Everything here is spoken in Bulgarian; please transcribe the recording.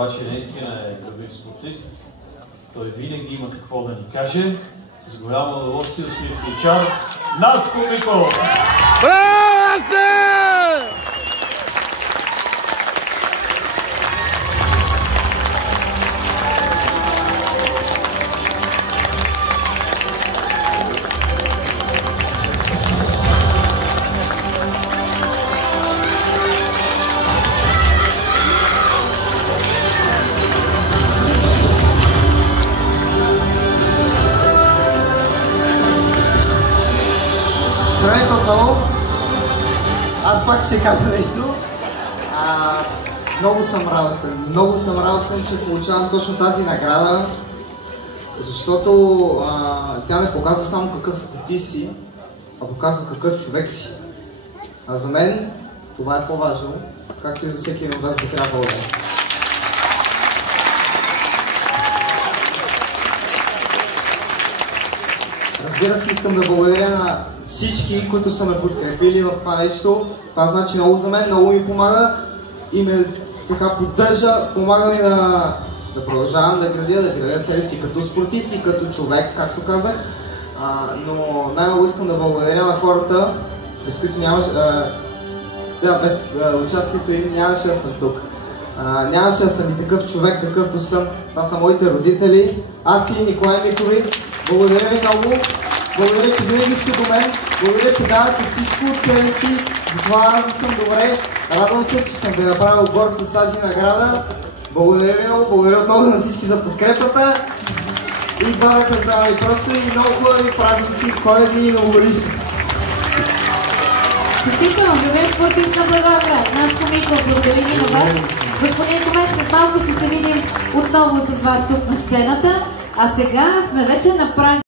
обаче наистина е добър спортист. Той винаги има какво да ни каже. С голямо удоволствие сме включали Наско Миков! Здравейте отново! Аз пак ще кажа нещо. Много съм радостен, че получавам точно тази награда, защото тя не показва само какъв спортист си, а показва какъв човек си. А за мен това е по-важно, както и за всеки един от вас би трябвало да е. Разбира се, искам да благодаря на всички, които са ме подкрепили в това нещо. Това значи много за мен, много ми помага и ме така поддържа, помага ми да продължавам да градя себе си като спортист и като човек, както казах. Но най-много искам да благодаря на хората, без които без участието им нямаше да съм тук. Нямаше да съм и такъв човек, какъвто съм. Това са моите родители, аз и Николай Микови. Благодаря ви много. Благодаря, че винаги сте до мен. Благодаря, че давате всичко от себе си. Затова аз съм добре. Радвам се, че съм ви направил горд с тази награда. Благодаря ви много. Благодаря отново на всички за подкрепата. И бъдете здрави просто и много хубави празници, коледни и новогодишни. Действително, добре спортист на Благоевград. Наско Миков, благодаря ви на вас. Господин Комер, след малко ще се видим отново с вас тук на сцената. А сега сме вече на праг